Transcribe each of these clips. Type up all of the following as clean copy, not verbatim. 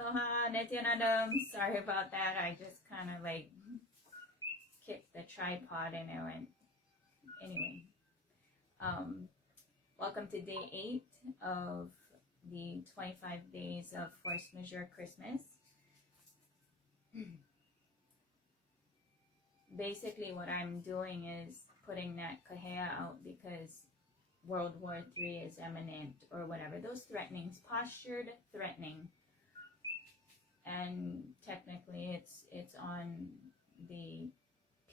Aloha, Nityanandam. Sorry about that. I just kind of like kicked the tripod and it went. Anyway, welcome to day 8 of the 25 days of Force Majeure Christmas. Basically, what I'm doing is putting that kahea out because World War III is imminent or whatever. Those threatenings, postured threatening. And technically it's on the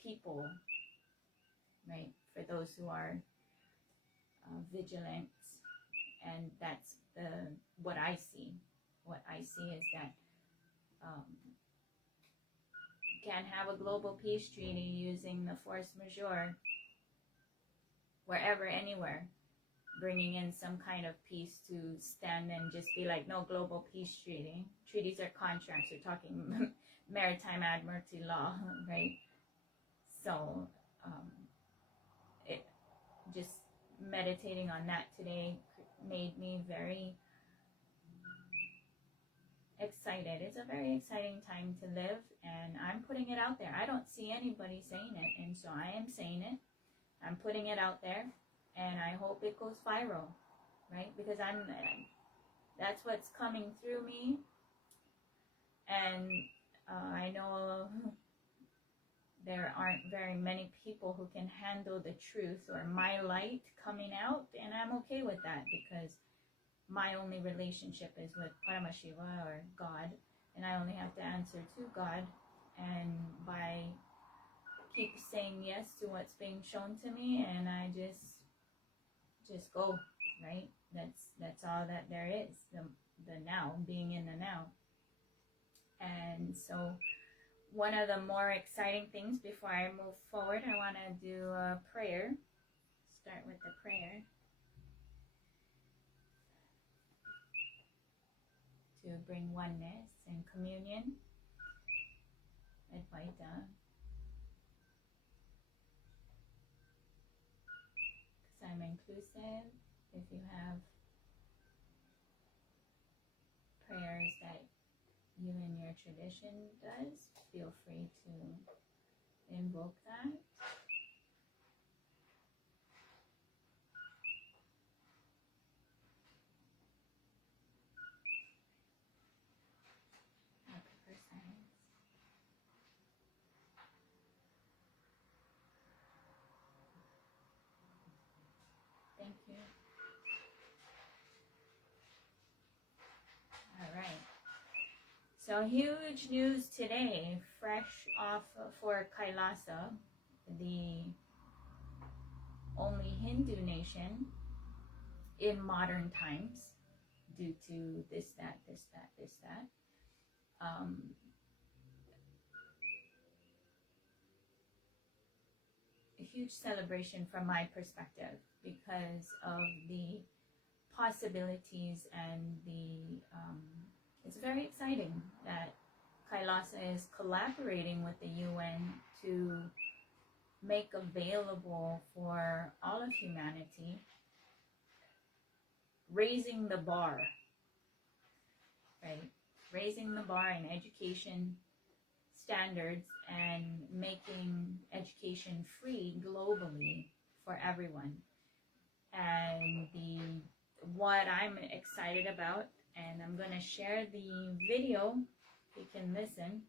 people, right? For those who are vigilant, and that's what I see. What I see is that can't have a global peace treaty using the force majeure wherever, anywhere, bringing in some kind of peace to stand and just be like, no global peace treaty. Treaties are contracts. We're talking maritime admiralty law, right? So it just meditating on that today made me very excited. It's a very exciting time to live, and I'm putting it out there. I don't see anybody saying it, and so I am saying it. I'm putting it out there, and I hope it goes viral, right? Because that's what's coming through me, and I know there aren't very many people who can handle the truth or my light coming out, and I'm okay with that because my only relationship is with Paramashiva or God, and I only have to answer to God, and by keep saying yes to what's being shown to me, and I just go, right? That's all that there is, the now, being in the now. And so one of the more exciting things before I move forward, I want to do a prayer. Start with the prayer to bring oneness and communion. Advaita. Because I'm inclusive. If you have prayers that you and your tradition does, feel free to invoke that. Thank you. All right. So huge news today, fresh off for Kailasa, the only Hindu nation in modern times, due to this, that. A huge celebration from my perspective because of the possibilities and it's very exciting that Kailasa is collaborating with the UN to make available for all of humanity, raising the bar, right? Raising the bar in education standards and making education free globally for everyone. And what I'm excited about, and I'm going to share the video. You can listen.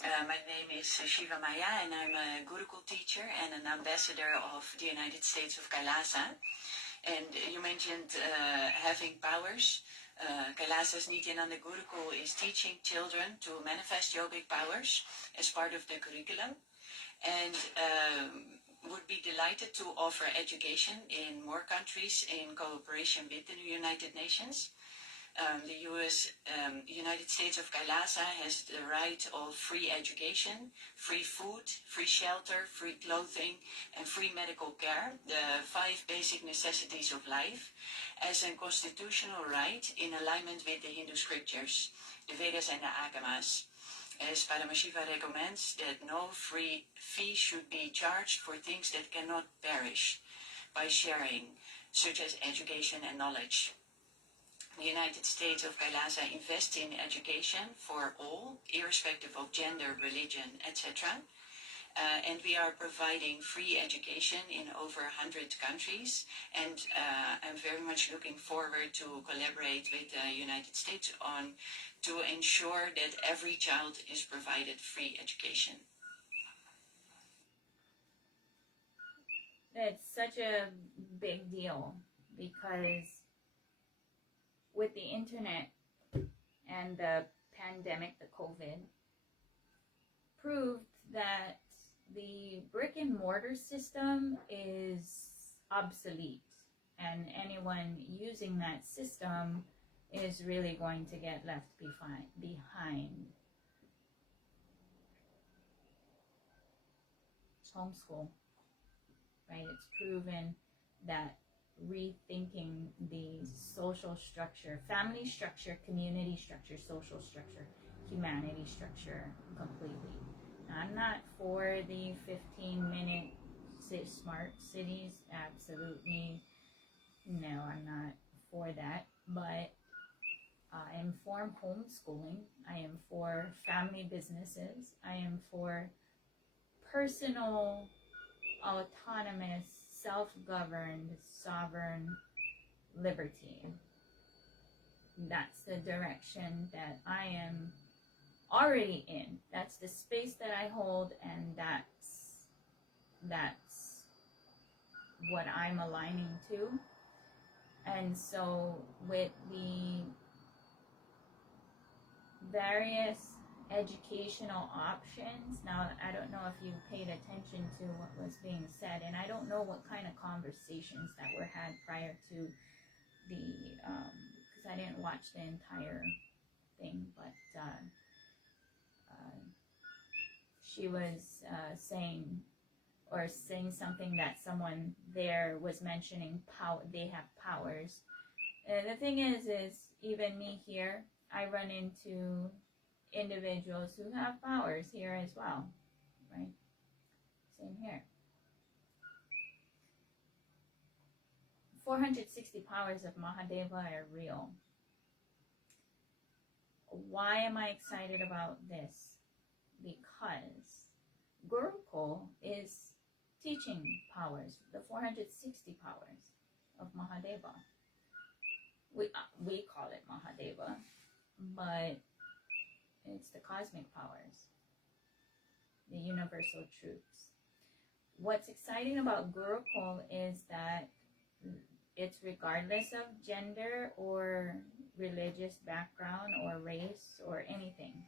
My name is Shiva Maya, and I'm a Gurukul teacher and an ambassador of the United States of Kailasa. And you mentioned having powers. Kailasa's Nityananda Gurukul is teaching children to manifest yogic powers as part of the curriculum, and would be delighted to offer education in more countries in cooperation with the United Nations. The United States of Kailasa has the right of free education, free food, free shelter, free clothing, and free medical care, the 5 basic necessities of life, as a constitutional right in alignment with the Hindu scriptures, the Vedas and the Agamas. As Paramashiva recommends that no free fee should be charged for things that cannot perish by sharing, such as education and knowledge. the United States of Kailasa invests in education for all, irrespective of gender, religion, etc. And we are providing free education in over 100 countries. And I'm very much looking forward to collaborate with the United States on to ensure that every child is provided free education. It's such a big deal because with the internet and the pandemic, the COVID, proved that the brick and mortar system is obsolete, and anyone using that system is really going to get left behind. It's homeschool, right? It's proven that rethinking the social structure, family structure, community structure, social structure, humanity structure completely. I'm not for the 15-minute smart cities. Absolutely no, I'm not for that. But I am for homeschooling. I am for family businesses. I am for personal, autonomous, self-governed, sovereign liberty. That's the direction that I am already in. That's the space that I hold, and that's what I'm aligning to. And so with the various educational options, now I don't know if you paid attention to what was being said, and I don't know what kind of conversations that were had prior to the because I didn't watch the entire thing, but she was saying something that someone there was mentioning they have powers. And the thing is even me here, I run into individuals who have powers here as well, right? Same here. 460 powers of Mahadeva are real. Why am I excited about this? Because Gurukul is teaching powers, the 460 powers of Mahadeva. We call it Mahadeva, but it's the cosmic powers, the universal truths. What's exciting about Gurukul is that it's regardless of gender or religious background or race or anything.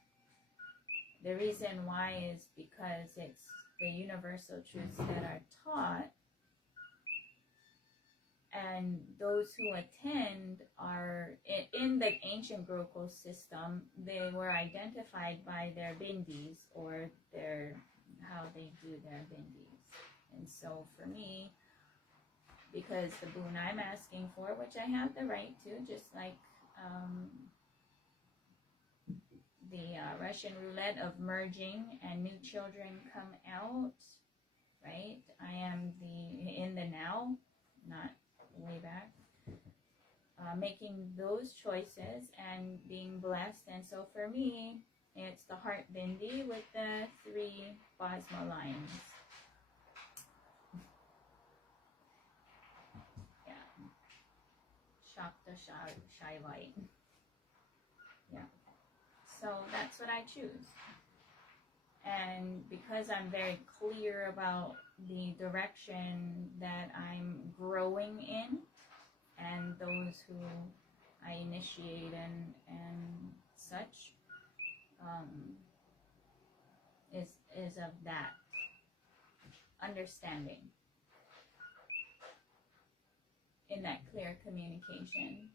The reason why is because it's the universal truths that are taught, and those who attend are in the ancient Gurukul system. They were identified by their bindis, or how they do their bindis. And so for me, because the boon I'm asking for, which I have the right to, just like the Russian roulette of merging and new children come out, right? I am in the now, not way back, making those choices and being blessed. And so for me, it's the heart bindi with the 3 plasma lines. Yeah. Shakta Shai White. Yeah. So that's what I choose. And because I'm very clear about the direction that I'm growing in, and those who I initiate and such, is of that understanding, in that clear communication.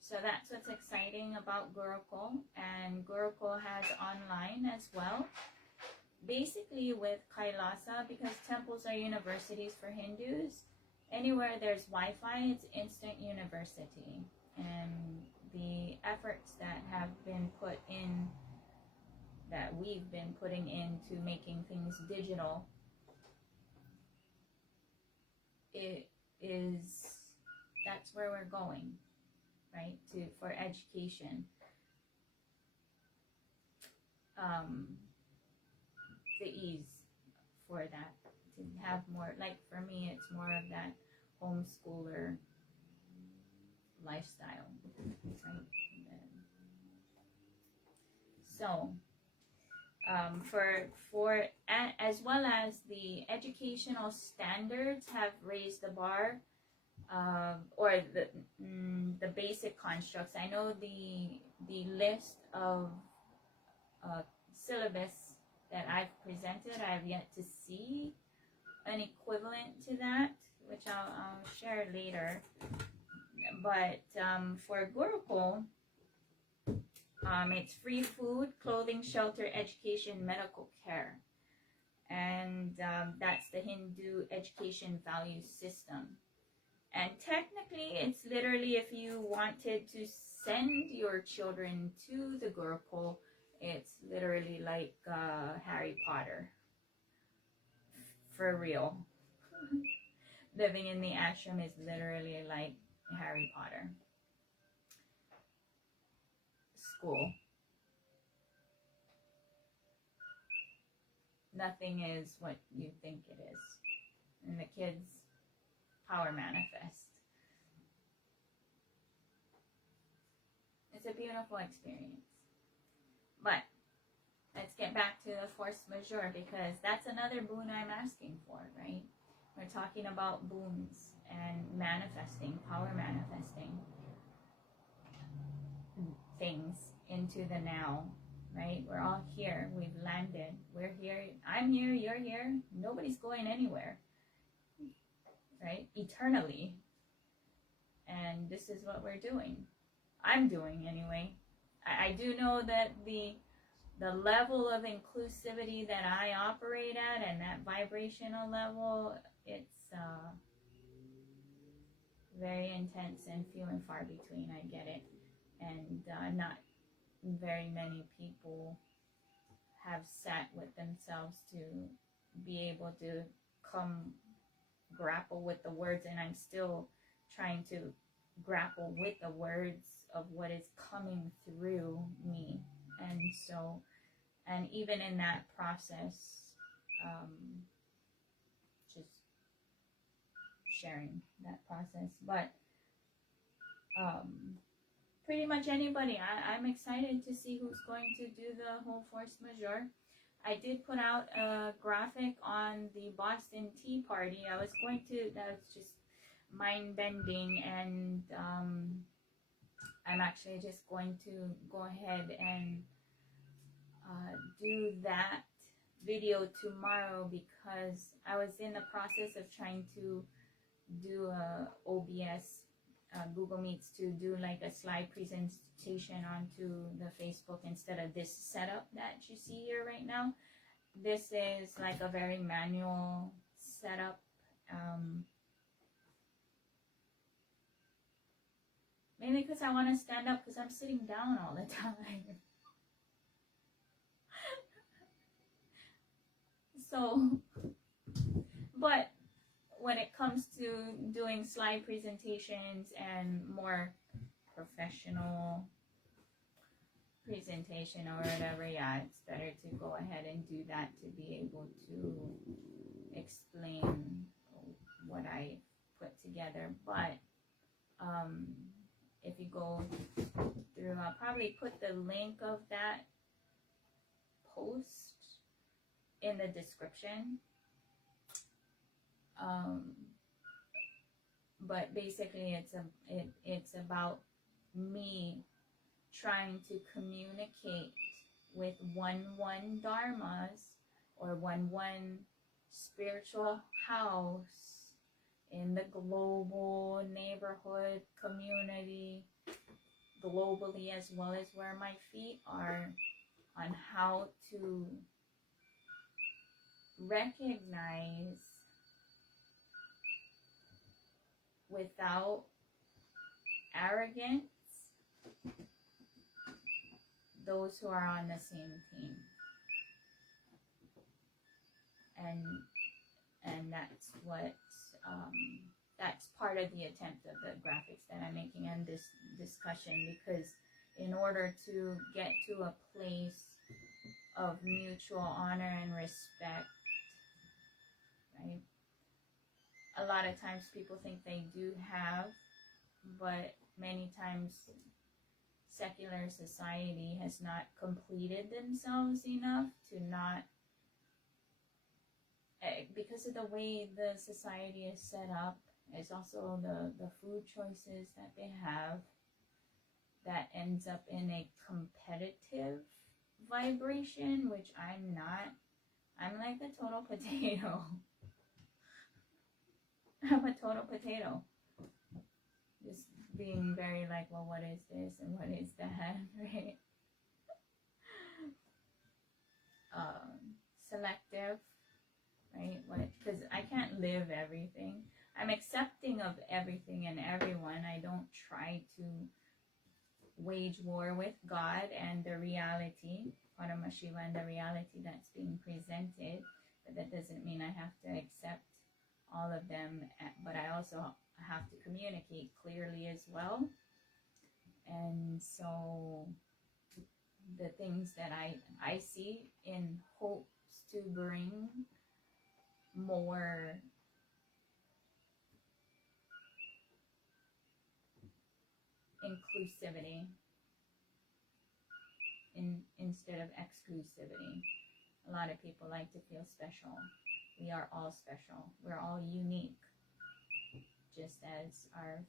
So that's what's exciting about Gurukul. And Gurukul has online as well. Basically with Kailasa, because temples are universities for Hindus, anywhere there's Wi-Fi, it's instant university. And the efforts that have been put in, that we've been putting into making things digital, that's where we're going. right? For education. The ease for that, to have more, like for me, it's more of that homeschooler lifestyle, right? So as well as the educational standards have raised the bar, or the basic constructs. I know the list of syllabus that I've presented, I've yet to see an equivalent to that, which I'll share later. But for Gurukul, it's free food, clothing, shelter, education, medical care. And that's the Hindu education value system. And technically, it's literally, if you wanted to send your children to the Gurukul, it's literally like Harry Potter. For real. Living in the ashram is literally like Harry Potter. School. Nothing is what you think it is. And the kids power manifest. It's a beautiful experience. But let's get back to the force majeure, because that's another boon I'm asking for, right? We're talking about boons and manifesting, power manifesting things into the now, right? We're all here. We've landed. We're here. I'm here. You're here. Nobody's going anywhere, right? Eternally. And this is what we're doing. I'm doing anyway. I do know that the level of inclusivity that I operate at, and that vibrational level, it's very intense and few and far between. I get it. And not very many people have sat with themselves to be able to grapple with the words, and I'm still trying to grapple with the words of what is coming through me. And so, and even in that process, just sharing that process. But pretty much anybody, I'm excited to see who's going to do the whole force majeure. I did put out a graphic on the Boston Tea Party. I was going to, that's just mind-bending, and I'm actually just going to go ahead and do that video tomorrow, because I was in the process of trying to do a OBS, Google Meets, to do like a slide presentation onto the Facebook instead of this setup that you see here right now. This is like a very manual setup. Mainly because I want to stand up, because I'm sitting down all the time. So, but when it comes to doing slide presentations and more professional presentation or whatever, yeah, it's better to go ahead and do that, to be able to explain what I put together. But if you go through, I'll probably put the link of that post in the description. But basically it's about me trying to communicate with one dharmas, or one spiritual house in the global neighborhood community, globally, as well as where my feet are, on how to recognize without arrogance those who are on the same team. And that's what that's part of the attempt of the graphics that I'm making and this discussion, because in order to get to a place of mutual honor and respect, right? A lot of times people think they do have, but many times secular society has not completed themselves enough to not, because of the way the society is set up. It's also the food choices that they have that ends up in a competitive vibration, which I'm not. I'm like a total potato. I'm a total potato. Just being very like, well, what is this and what is that, right? Selective, right? Because I can't live everything. I'm accepting of everything and everyone. I don't try to wage war with God and the reality, Paramashiva, and the reality that's being presented. But that doesn't mean I have to accept all of them. But I also have to communicate clearly as well. And so the things that I see in hopes to bring more inclusivity instead of exclusivity. A lot of people like to feel special. We are all special. We're all unique, just as our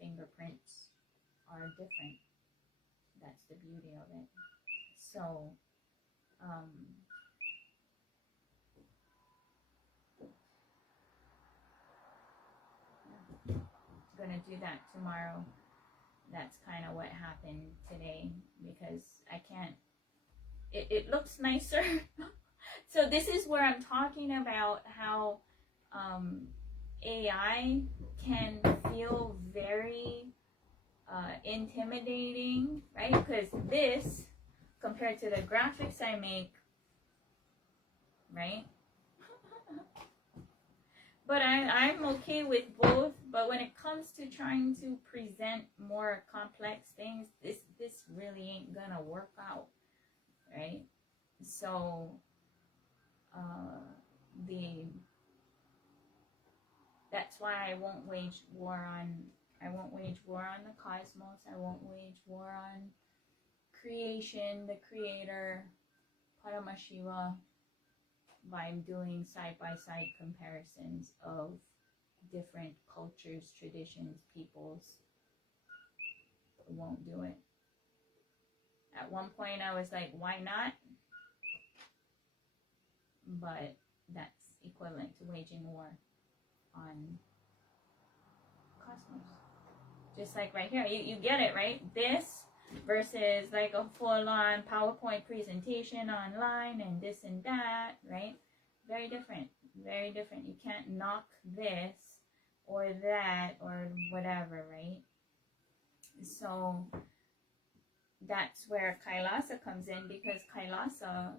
fingerprints are different. That's the beauty of it. So, gonna do that tomorrow. That's kind of what happened today, because I can't, it looks nicer. So this is where I'm talking about how AI can feel very intimidating, right? Because this, compared to the graphics I make, right? But I'm okay with both. But when it comes to trying to present more complex things, this really ain't gonna work out, right? So that's why I won't wage war on the cosmos. I won't wage war on creation, the creator, Paramashiva, by doing side-by-side comparisons of different cultures, traditions, peoples. I won't do it. At one point I was like, why not? But that's equivalent to waging war on cosmos. Just like right here, you get it, right? This versus like a full-on PowerPoint presentation online and this and that, right? Very different, very different. You can't knock this or that or whatever, right? So that's where Kailasa comes in, because Kailasa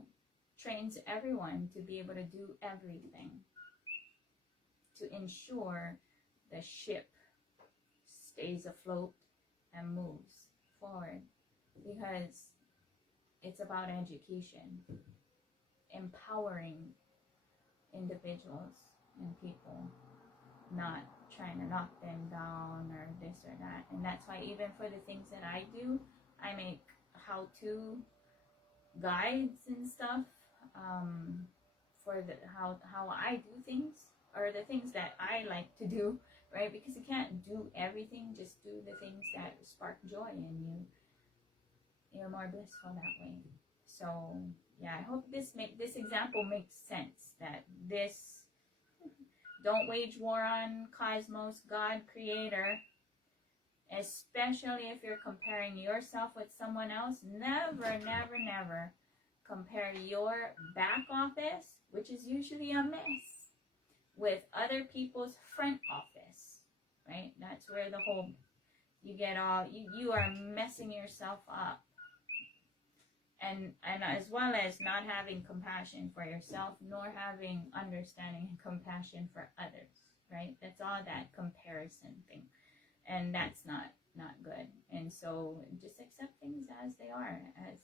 trains everyone to be able to do everything, to ensure the ship stays afloat and moves forward, because it's about education, empowering individuals and people, not trying to knock them down or this or that. And that's why even for the things that I do, I make how-to guides and stuff for the how I do things, or the things that I like to do, right? Because you can't do everything. Just do the things that spark joy in you. You're more blissful that way. So yeah, I hope this example makes sense. That this, don't wage war on cosmos, God, creator. Especially if you're comparing yourself with someone else. Never, never, never compare your back office, which is usually a mess, with other people's front office, right? That's where the whole, you get all, you are messing yourself up. And as well as not having compassion for yourself, nor having understanding and compassion for others. right? That's all that comparison thing, and that's not good. And so just accept things as they are, as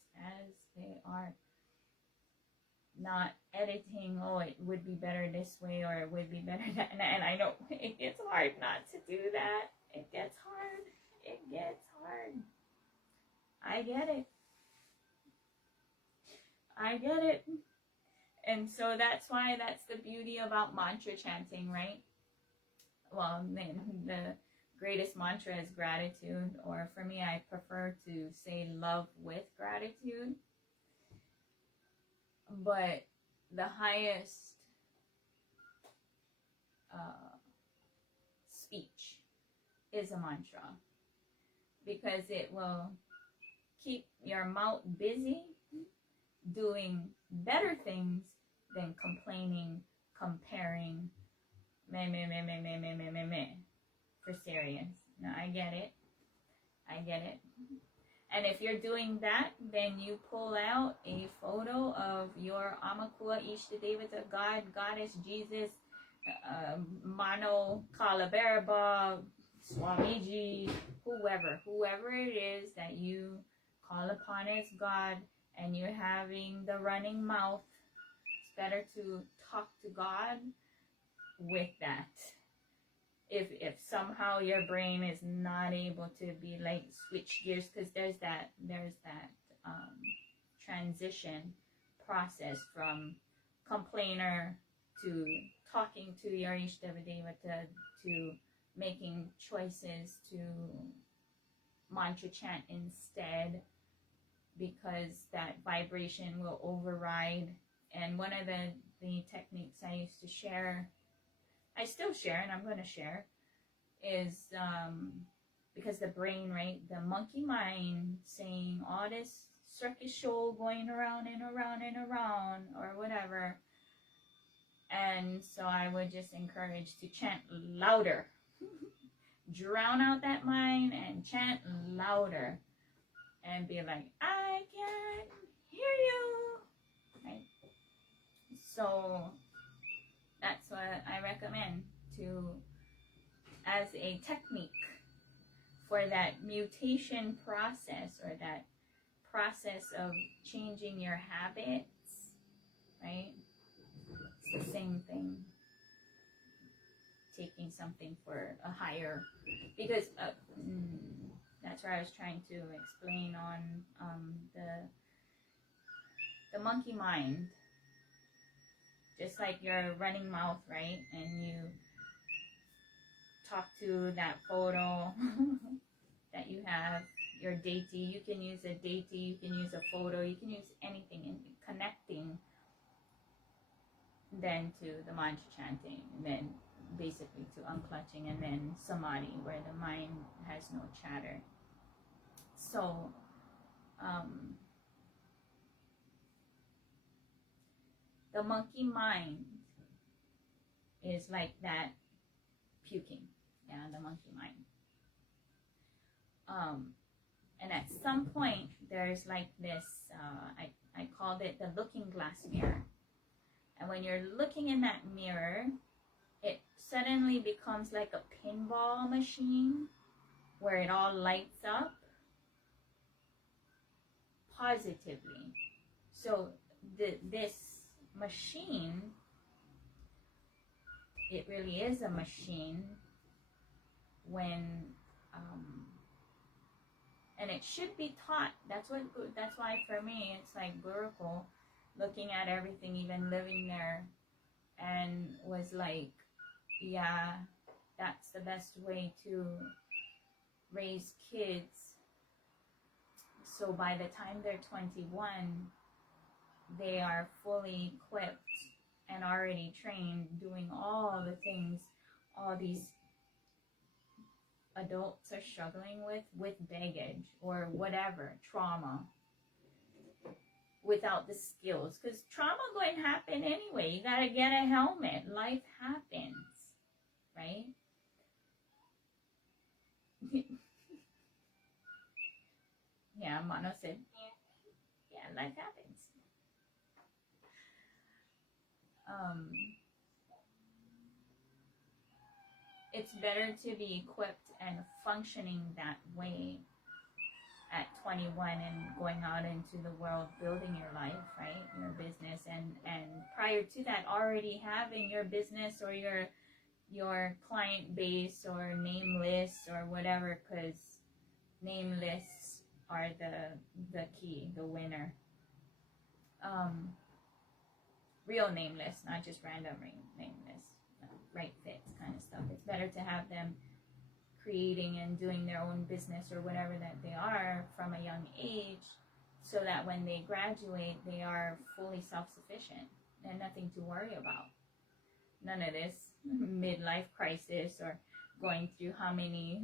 they are. Not editing, oh, it would be better this way or it would be better that. And I know it gets hard not to do that. It gets hard. It gets hard. I get it. I get it. And so that's why that's the beauty about mantra chanting, right? Well, the greatest mantra is gratitude, or for me, I prefer to say love with gratitude. But the highest speech is a mantra, because it will keep your mouth busy doing better things than complaining, comparing, me. For serious. No, I get it. I get it. And if you're doing that, then you pull out a photo of your Amakua Ishtadevata, God, Goddess, Jesus, Mano, Kalaberaba, Swamiji, whoever it is that you call upon as God, and you're having the running mouth. It's better to talk to God with that. If somehow your brain is not able to be like switch gears, because there's that transition process from complainer to talking to your Ishtavadevata to making choices to mantra chant instead, because that vibration will override. And one of the techniques I used to share, I still share, and I'm going to share, is because the brain, right, the monkey mind saying all this circus show going around and around and around or whatever. And so I would just encourage to chant louder. Drown out that mind and chant louder. And be like, I can hear you. Right? So that's what I recommend to, as a technique for that mutation process, or that process of changing your habits, right? It's the same thing. Taking something for a higher, because that's where I was trying to explain on the monkey mind. Just like your running mouth, right? And you talk to that photo that you have, your deity. You can use a deity, you can use a photo, you can use anything in connecting then to the mantra chanting, and then basically to unclutching, and then samadhi, where the mind has no chatter. So the monkey mind is like that puking. Yeah, the monkey mind. And at some point, there's like this, I called it the looking glass mirror. And when you're looking in that mirror, it suddenly becomes like a pinball machine where it all lights up positively. So this machine, it really is a machine when and it should be taught. That's why for me it's like Gurukul, looking at everything, even living there, and was like, yeah, that's the best way to raise kids. So by the time they're 21, they are fully equipped and already trained, doing all the things all these adults are struggling with baggage or whatever, trauma, without the skills. Because trauma going to happen anyway. You got to get a helmet. Life happens, right? Yeah, Mano said, yeah, life happens. it's better to be equipped and functioning that way at 21 and going out into the world building your life, right, your business, and prior to that already having your business or your client base or name lists or whatever, because name lists are the key, the winner. Real name lists, not just random name lists, right fits kind of stuff. It's better to have them creating and doing their own business or whatever that they are from a young age, so that when they graduate, they are fully self-sufficient and nothing to worry about. None of this midlife crisis or going through how many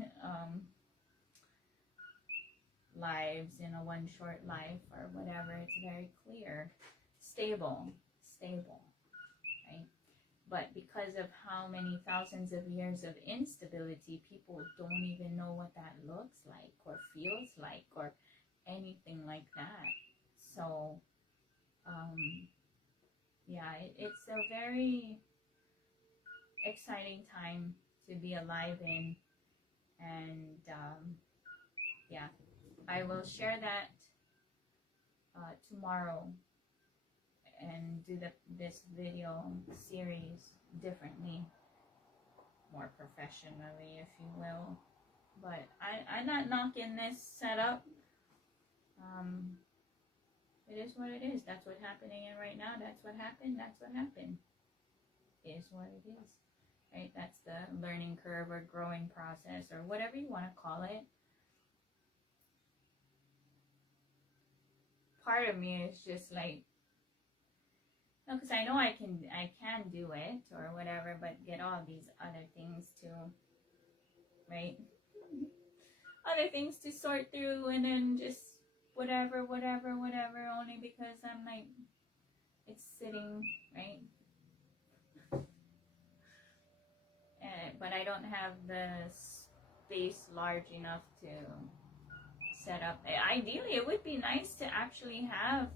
lives in a one short life or whatever. It's very clear, stable, right? But because of how many thousands of years of instability, people don't even know what that looks like or feels like or anything like that. So, yeah, it's a very exciting time to be alive in. And, yeah, I will share that tomorrow and do this video series differently, more professionally, if you will. But I'm not knocking this setup. It is what it is. That's what's happening in right now. That's what happened. That's what happened. It is what it is. Right? That's the learning curve or growing process or whatever you want to call it. Part of me is just like, no, because I know I can do it or whatever, but get all these other things to, right? Other things to sort through, and then just whatever, only because I'm like, it's sitting, right? But I don't have the space large enough to set up. Ideally, it would be nice to actually have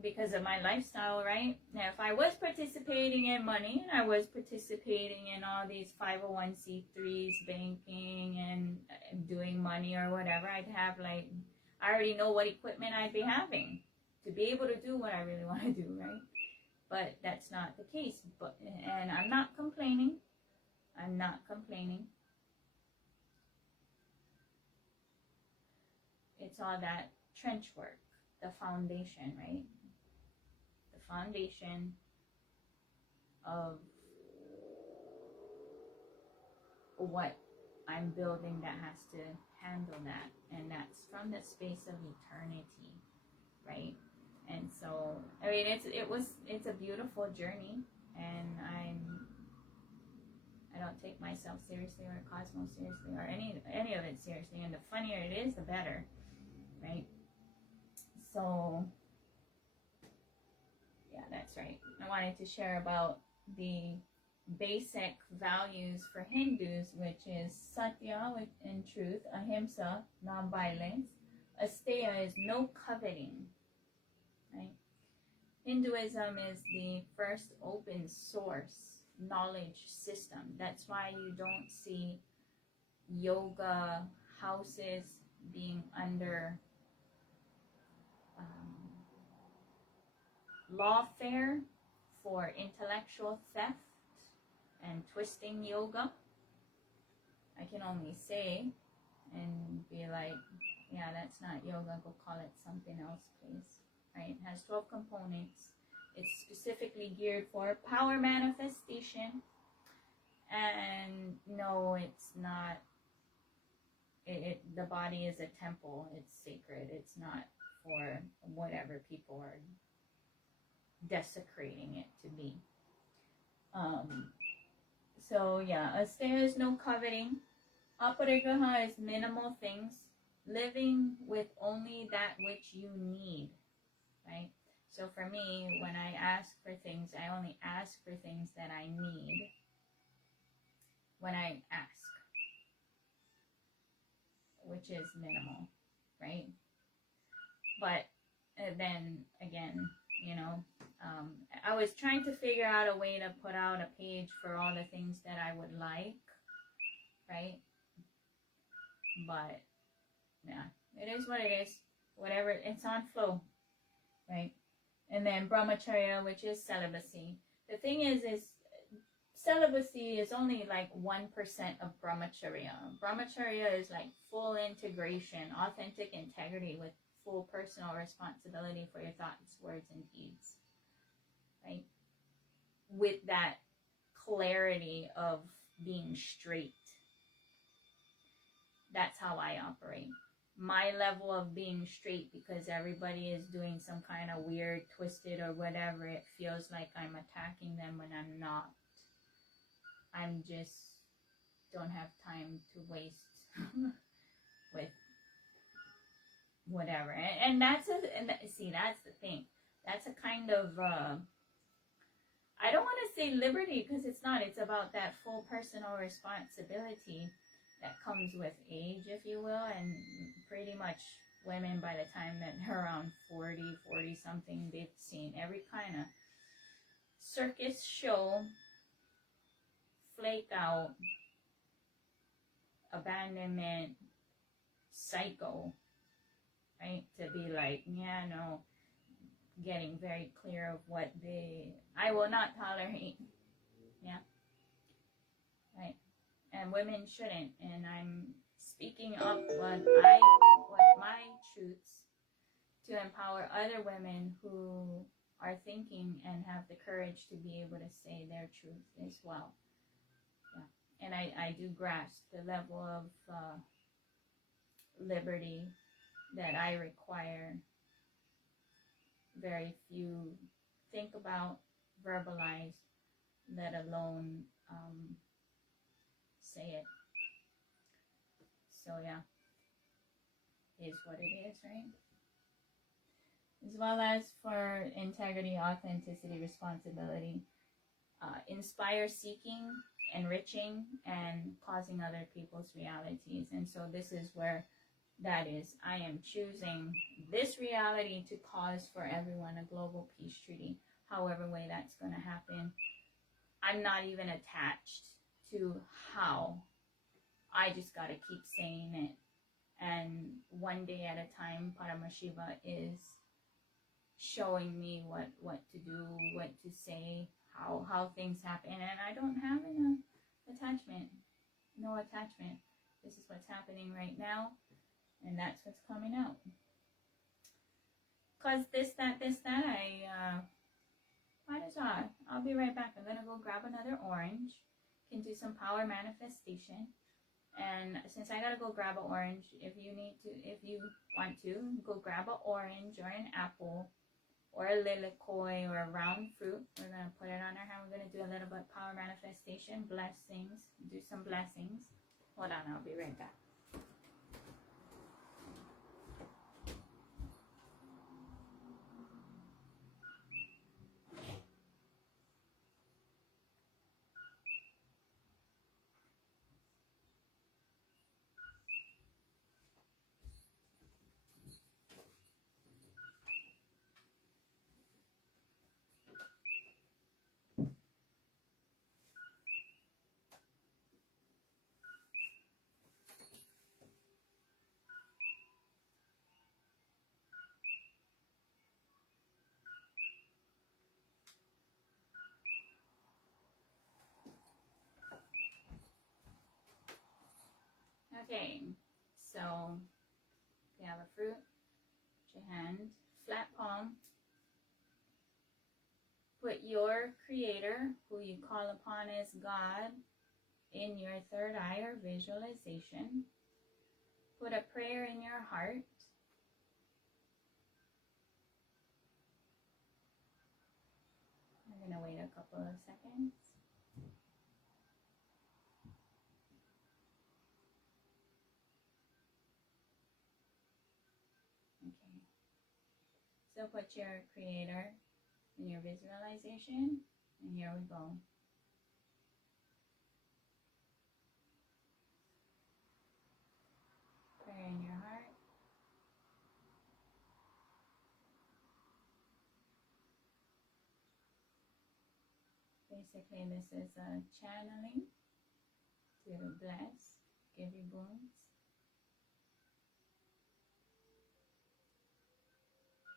because of my lifestyle, right? Now, if I was participating in money and I was participating in all these 501c3s, banking and doing money or whatever, I'd have like, I already know what equipment I'd be having to be able to do what I really want to do, right? But that's not the case. And I'm not complaining. I'm not complaining. It's all that trench work, the foundation, right? The foundation of what I'm building that has to handle that, and that's from the space of eternity, right? And so, I mean, it's a beautiful journey, and I don't take myself seriously or Cosmos seriously or any of it seriously, and the funnier it is, the better, right? So, yeah, that's right. I wanted to share about the basic values for Hindus, which is Satya, in truth, Ahimsa, non-violence, Asteya is no coveting, right? Hinduism is the first open source knowledge system. That's why you don't see yoga houses being under lawfare for intellectual theft and twisting yoga. I can only say and be like, yeah, that's not yoga, go call it something else, please. Right? It has 12 components. It's specifically geared for power manifestation. And no, it's not. The body is a temple. It's sacred. It's not for whatever people are desecrating it to be. So yeah, Asteya is no coveting. Aparigraha is minimal things. Living with only that which you need, right? So for me, when I ask for things, I only ask for things that I need when I ask, which is minimal, right? But then again, I was trying to figure out a way to put out a page for all the things that I would like, right? But yeah, it is what it is. Whatever, it's on flow, right? And then brahmacharya, which is celibacy. The thing is celibacy is only like 1% of brahmacharya. Brahmacharya is like full integration, authentic integrity with full personal responsibility for your thoughts, words, and deeds, right? With that clarity of being straight. That's how I operate. My level of being straight, because everybody is doing some kind of weird, twisted, or whatever, it feels like I'm attacking them when I'm not. I'm just don't have time to waste with whatever. And that's that's the thing. That's a kind of I don't want to say liberty, because it's not. It's about that full personal responsibility that comes with age, if you will. And pretty much women, by the time that they're around 40 something, they've seen every kind of circus show, flake out, abandonment, psycho, right? To be like, yeah, no, getting very clear of what I will not tolerate. Yeah. Right. And women shouldn't. And I'm speaking up what my truths to empower other women who are thinking and have the courage to be able to say their truth as well. Yeah. And I do grasp the level of liberty that I require. Very few think about, verbalize, let alone say it. So yeah, is what it is, right? As well as for integrity, authenticity, responsibility, inspire, seeking, enriching, and causing other people's realities. And so this is where that is. I am choosing this reality to cause for everyone a global peace treaty, however way that's going to happen. I'm not even attached to how. I just got to keep saying it. And one day at a time, Paramashiva is showing me what to do, what to say, how things happen. And I don't have an attachment. No attachment. This is what's happening right now. And that's what's coming out. Cause this, that, might as well. I'll be right back. I'm gonna go grab another orange. Can do some power manifestation. And since I gotta go grab an orange, if you want to, go grab an orange or an apple or a lilikoi or a round fruit. We're gonna put it on our hand. We're gonna do a little bit of power manifestation, blessings, do some blessings. Hold on, I'll be right back. Okay, so you have a fruit, put your hand, flat palm. Put your creator, who you call upon as God, in your third eye or visualization. Put a prayer in your heart. I'm going to wait a couple of seconds. Okay. So put your creator in your visualization, and here we go. Prayer in your heart. Basically, this is a channeling to bless, give you boons.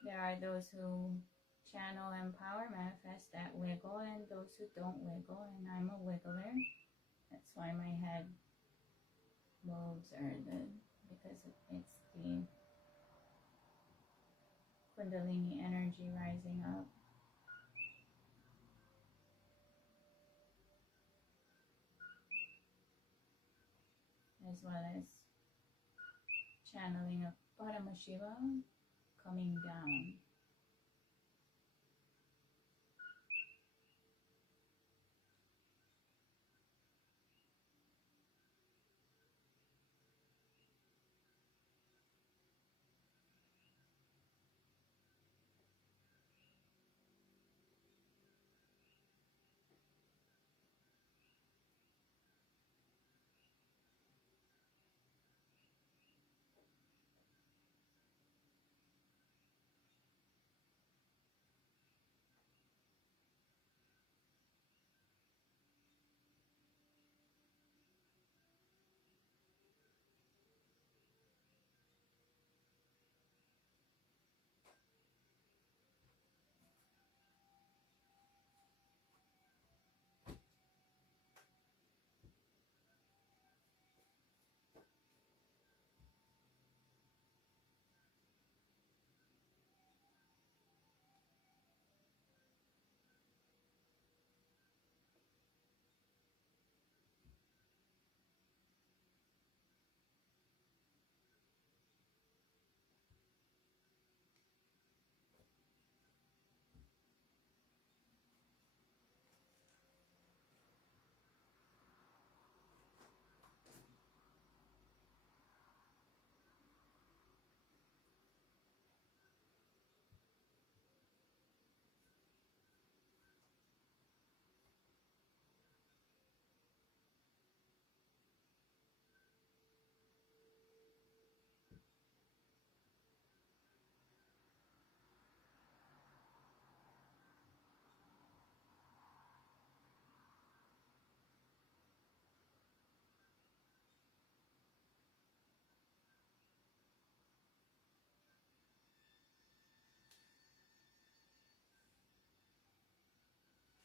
There are those who channel, empower, manifest that wiggle, and those who don't wiggle, and I'm a wiggler. That's why my head moves, because it's the Kundalini energy rising up. As well as channeling of Paramashiva coming down.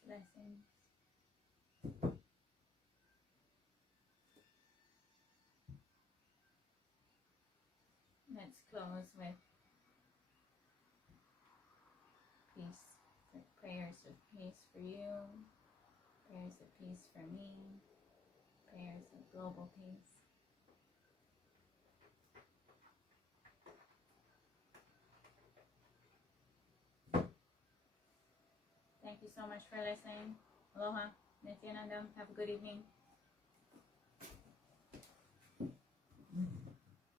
Blessings. Let's close with peace, with prayers of peace for you, prayers of peace for me, prayers of global peace. Thank you so much for listening. Aloha. Nityanandam. Have a good evening.